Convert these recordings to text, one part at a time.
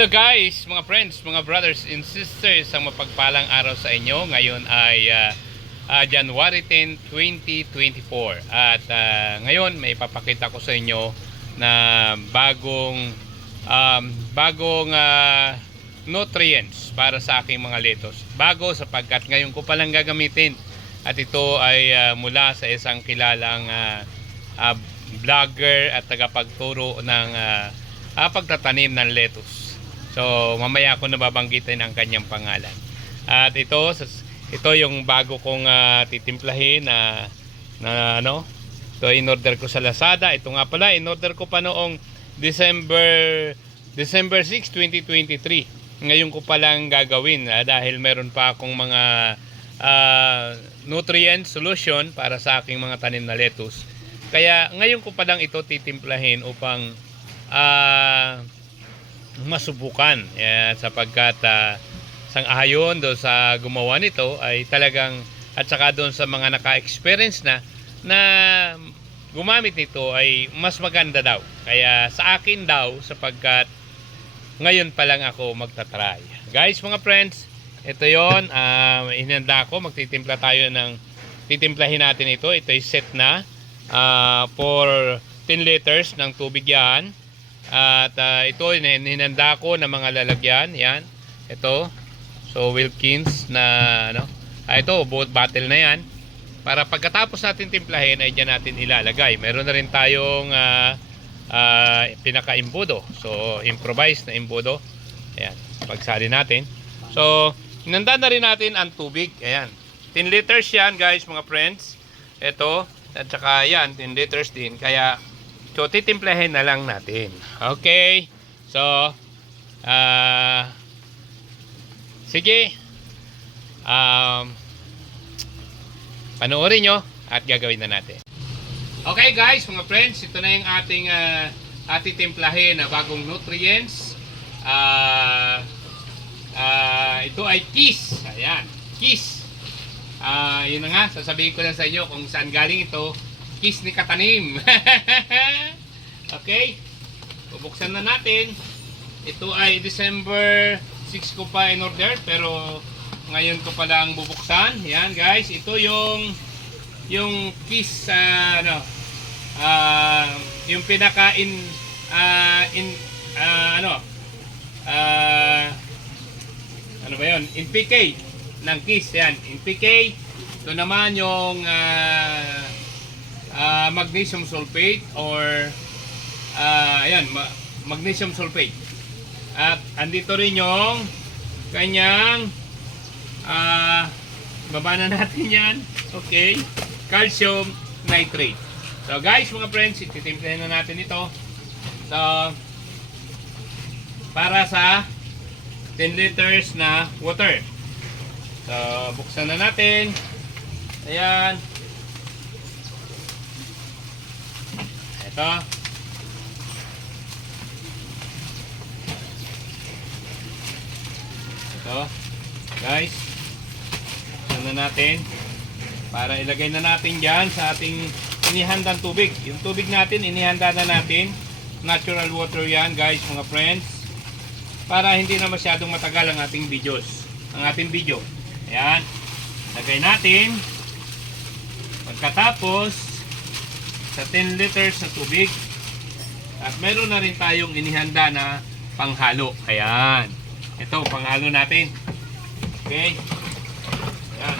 Hello guys, mga friends, mga brothers and sisters, ang mapagpalang araw sa inyo. Ngayon ay January 10, 2024. At ngayon may ipapakita ko sa inyo na bagong nutrients para sa aking mga lettuce. Bago sapagkat ngayon ko palang gagamitin. At ito ay mula sa isang kilalang vlogger at tagapagturo ng pagtatanim ng lettuce. So mamaya ako nababanggitin ang kanyang pangalan. At ito yung bago kong titimplahin na ito in-order ko sa Lazada. Ito nga pala, in-order ko pa noong December 6, 2023. Ngayon ko palang gagawin dahil meron pa akong mga nutrient solution para sa aking mga tanim na lettuce. Kaya ngayon ko palang ito titimplahin upang masubukan, sapagkat sang-ayon doon sa gumawa nito ay talagang, at saka doon sa mga naka-experience na gumamit nito ay mas maganda daw. Kaya sa akin daw, sapagkat ngayon pa lang ako magtatry. Guys, mga friends, ito yon, inanda ko, magtitimpla tayo titimplahin natin ito. Ito ay set na for 10 liters ng tubig yan. At ito hinanda ko ng mga lalagyan. Yan, ito. So Wilkins na ito, bottle na yan. Para pagkatapos natin timplahin ay dyan natin ilalagay. Meron na rin tayong pinaka-imbudo. So improvised na imbudo. Ayan, pagsali natin. So hinanda na rin natin ang tubig. Ayan, 10 liters yan guys, mga friends. Ito, at saka yan 10 liters din. Kaya so titimplahin na lang natin. Okay. So sige, panoorin nyo at gagawin na natin. Okay guys, mga friends, ito na yung ating titimplahin na bagong nutrients. Ito ay Kiss. Ayan, Kiss. Yun na nga, sasabihin ko lang sa inyo kung saan galing ito. Kiss ni Katanim. Okay, bubuksan na natin. Ito ay December 6 ko pa in order, pero ngayon ko pa lang bubuksan. Yan guys, ito yung Kiss, yung pinaka ano ba yun? NPK ng Kiss. Yan, NPK. Ito naman yung magnesium sulfate or ayan, magnesium sulfate. At andito rin yung kanyang baba na natin yan. Okay, calcium nitrate. So guys, mga friends, ititimplahin na natin ito. So para sa 10 liters na water. So buksan na natin. Ayan. Ito. Ito. Guys. Buksan na natin. Para ilagay na natin dyan sa ating inihandang tubig. Yung tubig natin, inihanda na natin. Natural water yan guys, mga friends. Para hindi na masyadong matagal ang ating videos. Ang ating video. Ayan. Lagay natin. Pagkatapos sa 10 liters na tubig, at meron na rin tayong inihanda na panghalo. Ayan, ito panghalo natin. Okay, ayan,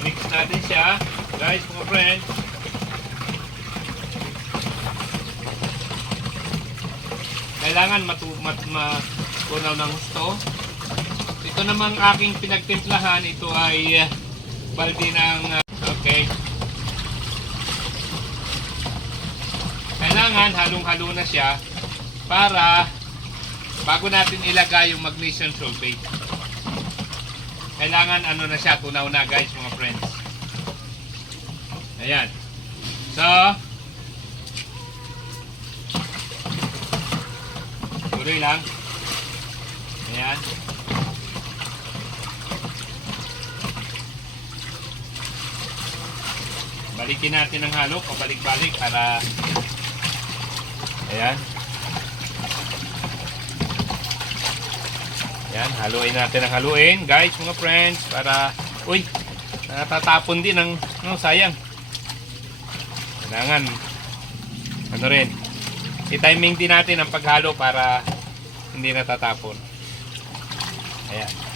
mix natin siya guys, mga friends. Kailangan matunaw ng gusto. Ito namang aking pinagtimplahan, ito ay balde ng okay. Kailangan halong-halo na siya para bago natin ilagay yung magnesium sulfate. Kailangan na siya, tunaw na guys, mga friends. Ayan. So tuloy lang. Ayan. Balikin natin ang halo, pabalik-balik para ayan. Yan, haluin natin ang haluin, guys, mga friends, para, uy, natatapon din ng, sayang. Kailangan, ano rin, i-timing din natin ang paghalo para hindi natatapon. Ayan.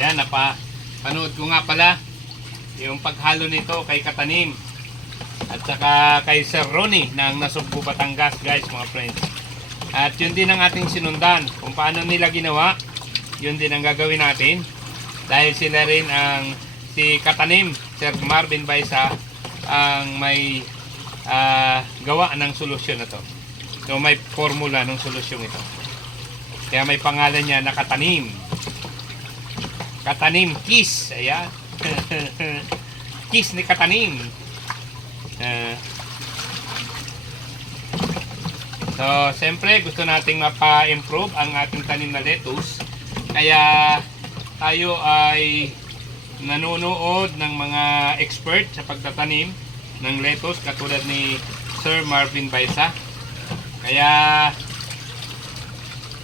Yan, panood ko nga pala yung paghalo nito kay Katanim at saka kay Sir Ronnie ng Nasugbu, Batangas, guys, mga friends. At yun din ang ating sinundan. Kung paano nila ginawa, yun din ang gagawin natin. Dahil sila rin si Katanim, Sir Marvin Baisa, ang may gawa ng solusyon na to. So may formula ng solusyon ito. Kaya may pangalan niya na Katanim. Katanim Kiss. Ayan. Kiss ni Katanim. So, siyempre, gusto nating mapa-improve ang ating tanim na lettuce. Kaya, tayo ay nanonood ng mga expert sa pagtatanim ng lettuce katulad ni Sir Marvin Baisa. Kaya,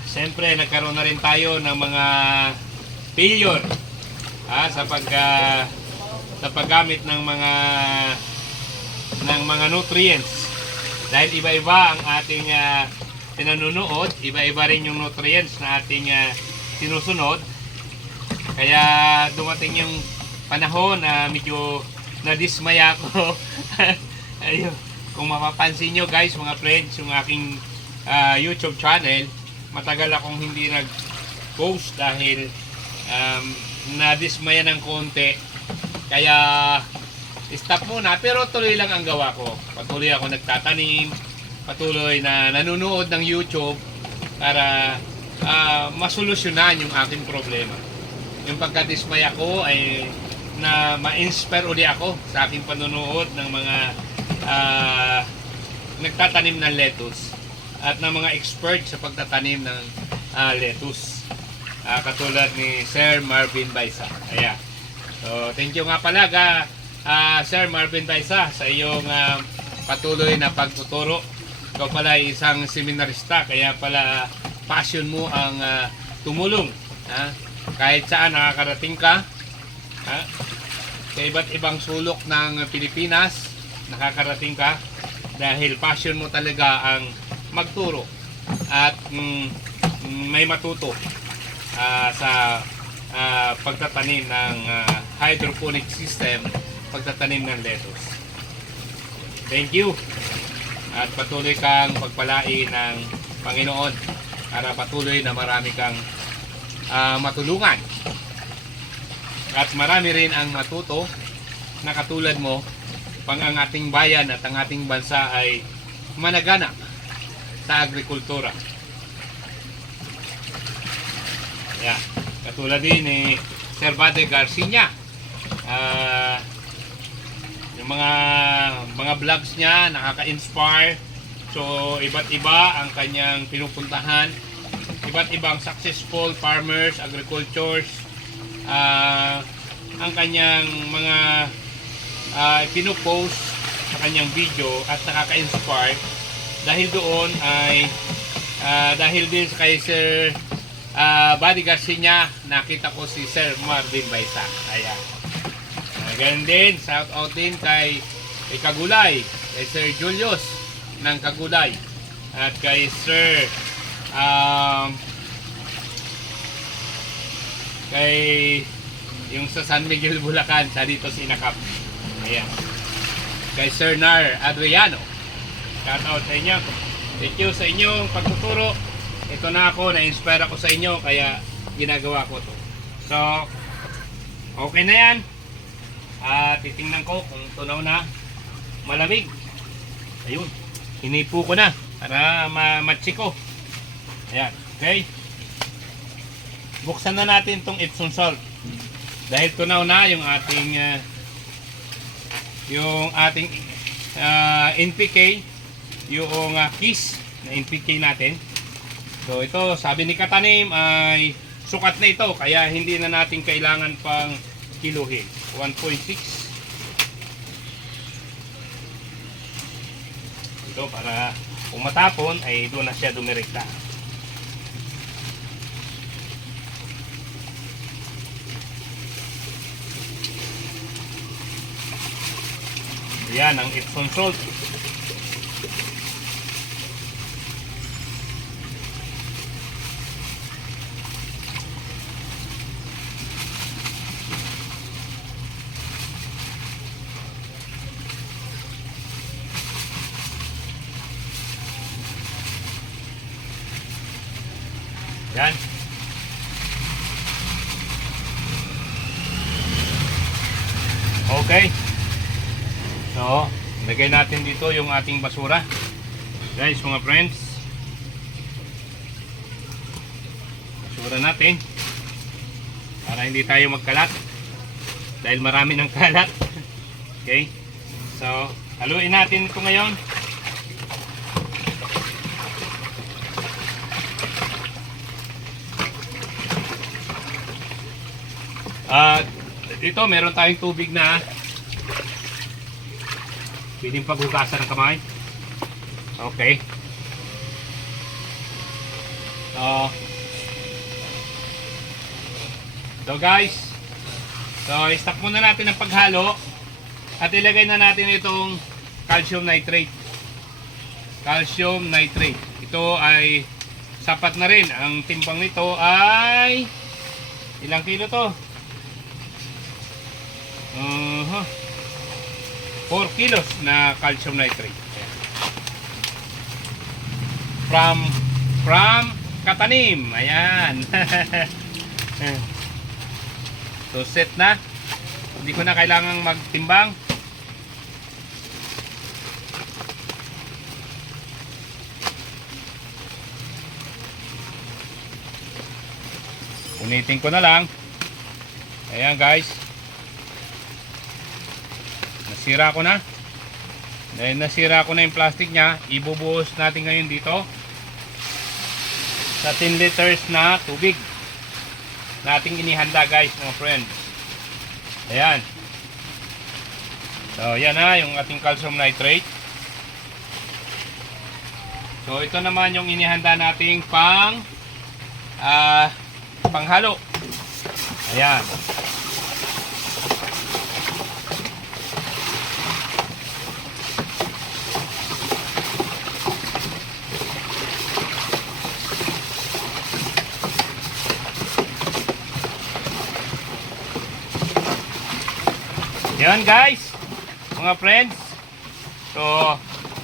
siyempre, nagkaroon na rin tayo ng mga failure sa paggamit ng mga nutrients, dahil iba-iba ang ating pinanunood, iba-iba rin yung nutrients na ating sinusunod. Kaya dumating yung panahon na medyo nadismaya ko. Ayun, kung mapapansin nyo, guys, mga friends, yung aking YouTube channel, matagal akong hindi nag-post dahil nadismaya ng konti. Kaya stop muna, pero tuloy lang ang gawa ko. Patuloy ako nagtatanim, patuloy na nanonood ng YouTube para masolusyonan yung aking problema. Yung pagkadismaya ko ay na ma-inspire uli ako sa aking panonood ng mga nagtatanim ng lettuce at ng mga expert sa pagtatanim ng lettuce. Katulad ni Sir Marvin Baisa. Ayan. So, thank you nga pala Sir Marvin Baisa sa iyong patuloy na pagtuturo. Ikaw pala ay isang seminarista, kaya pala passion mo ang tumulong. Kahit saan nakakarating ka, sa iba't ibang sulok ng Pilipinas, nakakarating ka dahil passion mo talaga ang magturo at may matuto sa pagtatanim ng hydroponic system, pagtatanim ng lettuce. Thank you. At patuloy kang pagpalain ng Panginoon para patuloy na marami kang matulungan. At marami rin ang matuto na katulad mo pang ang ating bayan at ang ating bansa ay managana sa agrikultura. Yeah. Katulad din ni Sir Bade Garcia. Yung mga vlogs niya nakaka-inspire. So iba't iba ang kanyang pinupuntahan. Iba't ibang successful farmers, agricultures. Ang kanyang mga pinupost sa kanyang video at nakaka-inspire. Dahil doon ay dahil din kay Sir Buddy Garcia, nakita ko si Sir Marvin Baisa. Ayan. Ganun din, shout out din kay Kagulay, kay Sir Julius ng Kagulay, at kay Sir kay yung sa San Miguel, Bulacan, sa dito sa Inakap. Ayan. Kay Sir Nar Adriano, shout out sa inyo. Thank you sa inyong pagtuturo. Ito na ako, na-inspire ako sa inyo, kaya ginagawa ko to. So, okay na yan. Titingnan ko kung tunaw na, malamig. Ayun, hinipo ko na para ma-match ko. Ayan. Okay? Buksan na natin itong Epsom salt. Dahil tunaw na yung ating NPK, yung kiss na NPK natin. So ito, sabi ni Katanim ay sukat na ito, kaya hindi na natin kailangan pang kiluhin. 1.6. Ito para kung matapon ay doon na siya dumirekta. Yan ang Epsom salt. Yan. Okay. So, lagay natin dito yung ating basura. Guys, mga friends. Basura natin. Para hindi tayo magkalat. Dahil marami ng kalat. Okay. So, haluin natin ito ngayon. Dito meron tayong tubig na pwedeng paghugasan ng kamay. Okay. So guys, stop muna natin ang paghalo at ilagay na natin itong calcium nitrate. Calcium nitrate. Ito ay sapat na rin. Ang timbang nito ay ilang kilo to? 4 kilos na calcium nitrate. From Katanim. Ayan. So set na. Hindi ko na kailangang magtimbang. Unitin ko na lang. Ayan guys. Nasira ko na. Dahil nasira ko na yung plastic niya, ibubuhos natin ngayon dito sa 10 liters na tubig nating inihanda guys, mga friends. Ayan. So yan na yung ating calcium nitrate. So ito naman yung inihanda nating panghalo. Ayan. Yan guys, mga friends. So,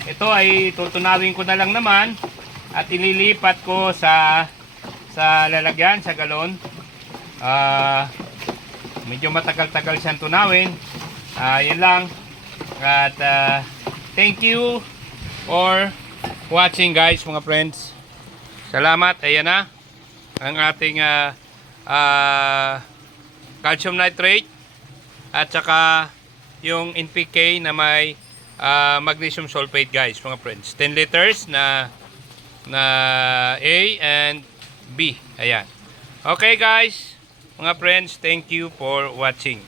ito ay tutunawin ko na lang naman at ililipat ko sa lalagyan, sa galon. Medyo matagal-tagal siyang tunawin. Yan lang. At thank you for watching guys, mga friends. Salamat. Ayan na ang ating calcium nitrate at saka yung NPK na may magnesium sulfate guys, mga friends. 10 liters na A and B. Ayan. Okay guys, mga friends, thank you for watching.